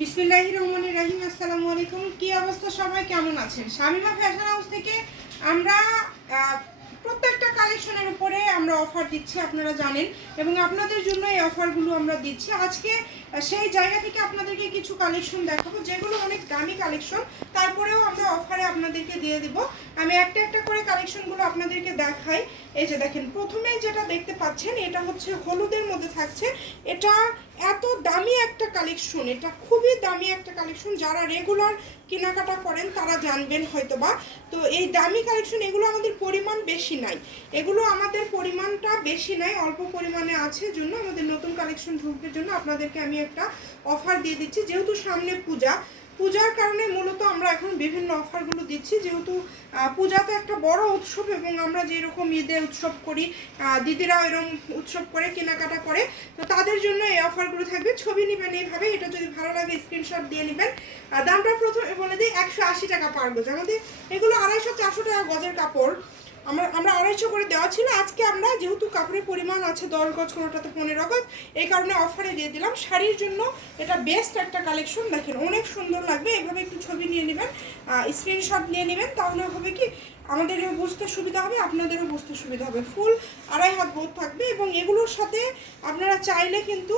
বিসমিল্লাহি রহমান রাহিম, আসসালামু আলাইকুম। কি অবস্থা সবাই? কেমন আছেন? শামিমা ফ্যাশন হাউস থেকে আমরা প্রত্যেকটা কালেকশনের উপরে আমরা অফার দিচ্ছি, আপনারা জানেন। এবং আপনাদের জন্য এই অফারগুলো আমরা দিচ্ছি। আজকে সেই জায়গা থেকে আপনাদেরকে কিছু কালেকশন দেখাবো, যেগুলো অনেক দামি কালেকশন তারপরেও আমরা অফারে আপনাদেরকে দিয়ে দিব। আমি একটা একটা করে কালেকশনগুলো আপনাদেরকে দেখাই। এই যে দেখেন প্রথমেই যেটা দেখতে পাচ্ছেন, এটা হচ্ছে হলুদের মধ্যে থাকছে। এটা এত দামি একটা কালেকশন এটা খুবই দামি একটা কালেকশন যারা রেগুলার কেনাকাটা করেন, তারা জানবেন হয়তোবা। তো এই দামি কালেকশন এগুলো আমাদের পরিমাণ বেশি নাই। এগুলো আমাদের পরিমাণটা বেশি নাই, অল্প পরিমাণে আছে। জন্য আমাদের নতুন কালেকশন ঢুকবে জন্য আপনাদেরকে আমি একটা অফার দিয়ে দিচ্ছি যেহেতু সামনে পূজা। পূজার কারণে মূলত আমরা এখন বিভিন্ন অফারগুলো দিচ্ছি যেহেতু পূজা তো একটা বড় উৎসব এবং আমরা যেরকম ঈদে উৎসব করি আহ, দিদিরাও এরকম উৎসব করে কেনাকাটা করে তো তাদের জন্য এই অফারগুলো থাকবে। ছবি নেবেন এইভাবে এটা যদি ভালো লাগে স্ক্রিনশট দিয়ে নেবেন। দামটা প্রথমে বলে দিই একশো আশি টাকা পার গজ। আমাদের এগুলো আড়াইশো চারশো টাকা গজের কাপড়। আমরা আমরা আড়াইশো করে দেওয়া ছিল। আজকে আমরা যেহেতু কাপড়ের পরিমাণ আছে দশ গজ, কোনোটাতে পনেরো গজ, এই কারণে অফারে দিয়ে দিলাম। শাড়ির জন্য এটা বেস্ট একটা কালেকশন দেখেন, অনেক সুন্দর লাগবে। এভাবে একটু ছবি নিয়ে নেবেন স্ক্রিনশট নিয়ে নেবেন, তাহলে হবে কি আমাদেরও বুঝতে সুবিধা হবে, আপনাদেরও বুঝতে সুবিধা হবে। ফুল আড়াই হাত বোধ থাকবে এবং এগুলোর সাথে আপনারা চাইলে কিন্তু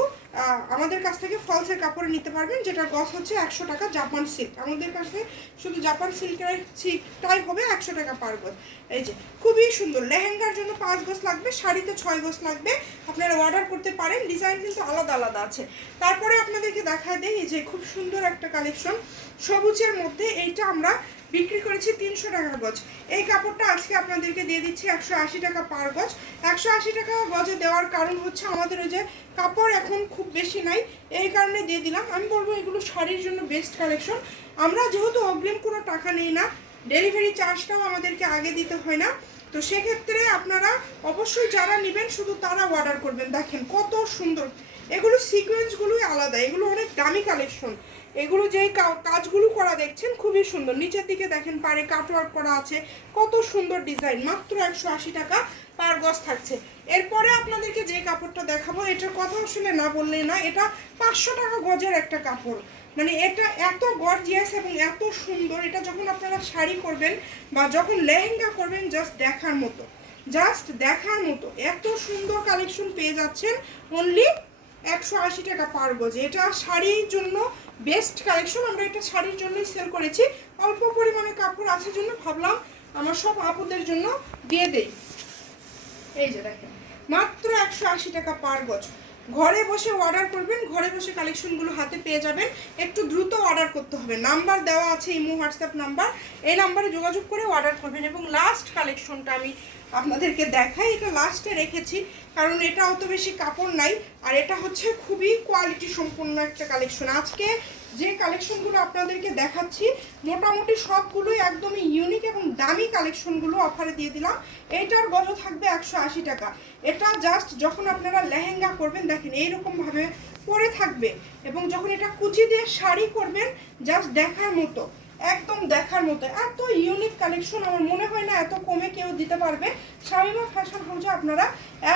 আমাদের কাছ থেকে ফলসের কাপড় নিতে পারবেন, যেটার গছ হচ্ছে একশো টাকা জাপান সিল্ক। আমাদের কাছে শুধু জাপান সিল্কের সিল্কটাই হবে একশো টাকা পার গজ। এই যে, খুবই সুন্দর। লেহেঙ্গার জন্য পাঁচ গজ লাগবে, শাড়িতে ছয় গজ লাগবে। আপনারা অর্ডার করতে পারেন ডিজাইন কিন্তু আলাদা আলাদা আছে। তারপরে আপনাদেরকে দেখায় দেয় যে খুব সুন্দর একটা কালেকশন সবুজের মধ্যে এইটা আমরা বিক্রি করেছি তিনশো টাকা গজ। এই কাপড়টা আজকে আপনাদেরকে দিয়ে দিচ্ছি একশো আশি টাকা পার গজ। একশো আশি টাকা গজে দেওয়ার কারণ হচ্ছে আমাদের ওই যে কাপড় এখন খুব বেশি নাই, এই কারণে দিয়ে দিলাম। আমি বলব এগুলো শাড়ির জন্য বেস্ট কালেকশন আমরা যেহেতু অগ্রিম কোনো টাকা নেই না ডেলিভারি চার্জটাও আমাদেরকে আগে দিতে হয় না। তো সেক্ষেত্রে আপনারা অবশ্যই যারা নেবেন শুধু তারা অর্ডার করবেন। দেখেন কত সুন্দর। এগুলো সিকোয়েন্সগুলোই আলাদা, এগুলো অনেক দামি কালেকশন এগুলো যেই কাজগুলো করা দেখছেন খুবই সুন্দর। নিচের দিকে দেখেন পারে কাটওয়ার্ক করা আছে। কত সুন্দর ডিজাইন মাত্র একশো আশি টাকা পার গজ থাকছে। এরপরে আপনাদেরকে যে কাপড়টা দেখাবো, এটার কথা আসলে না বললেই না এটা পাঁচশো টাকা গজের একটা কাপড়। মানে এটা এত গর্জিয়াস এবং এত সুন্দর, এটা যখন আপনারা শাড়ি করবেন বা যখন লেহেঙ্গা করবেন জাস্ট দেখার মতো। জাস্ট দেখার মতো। এত সুন্দর কালেকশন পেয়ে যাচ্ছেন অনলি একশো আশি টাকা পার গজ। এটা শাড়ির জন্য বেস্ট কালেকশন আমরা এটা শাড়ির জন্যই সেল করেছি। অল্প পরিমাণে কাপড় আছে জন্য ভাবলাম আমার সব আপুদের জন্য দিয়ে দেই। এই যে দেখেন, মাত্র একশো আশি টাকা পার গজ। ঘরে বসে অর্ডার করবেন, ঘরে বসে কালেকশনগুলো হাতে পেয়ে যাবেন। একটু দ্রুত অর্ডার করতে হবে। নাম্বার দেওয়া আছে, ইমো হোয়াটসঅ্যাপ নাম্বার এই নাম্বারে যোগাযোগ করে অর্ডার করবেন এবং লাস্ট কালেকশনটা আমি আপনাদেরকে দেখাই। এটা লাস্টে রেখেছি, কারণ এটা অত বেশি কাপড় নাই। আর এটা হচ্ছে খুবই কোয়ালিটি সম্পন্ন একটা কালেকশন আজকে যে কালেকশনগুলো আপনাদেরকে দেখাচ্ছি, মোটামুটি সবগুলোই একদমই ইউনিক এবং দামি কালেকশনগুলো অফারে দিয়ে দিলাম। এইটার গজ থাকবে একশো আশি টাকা। এটা জাস্ট যখন আপনারা লেহেঙ্গা করবেন দেখেন এইরকমভাবে পরে থাকবে। এবং যখন এটা কুচি দিয়ে শাড়ি করবেন জাস্ট দেখার মতো। একদম দেখার মতো। এত ইউনিক কালেকশন আমার মনে হয় না এত কমে কেউ দিতে পারবে। শামিমা ফ্যাশন হাউসে আপনারা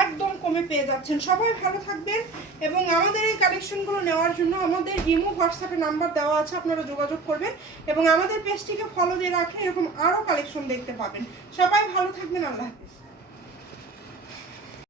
একদম কমে পেয়ে যাচ্ছেন। সবাই ভালো থাকবেন এবং আমাদের এই কালেকশনগুলো নেওয়ার জন্য আমাদের ইমো, হোয়াটসঅ্যাপে নাম্বার দেওয়া আছে, আপনারা যোগাযোগ করবেন এবং আমাদের পেজটিকে ফলো দিয়ে রাখলে এরকম আরও কালেকশন দেখতে পাবেন। সবাই ভালো থাকবেন, আল্লাহ হাফিজ।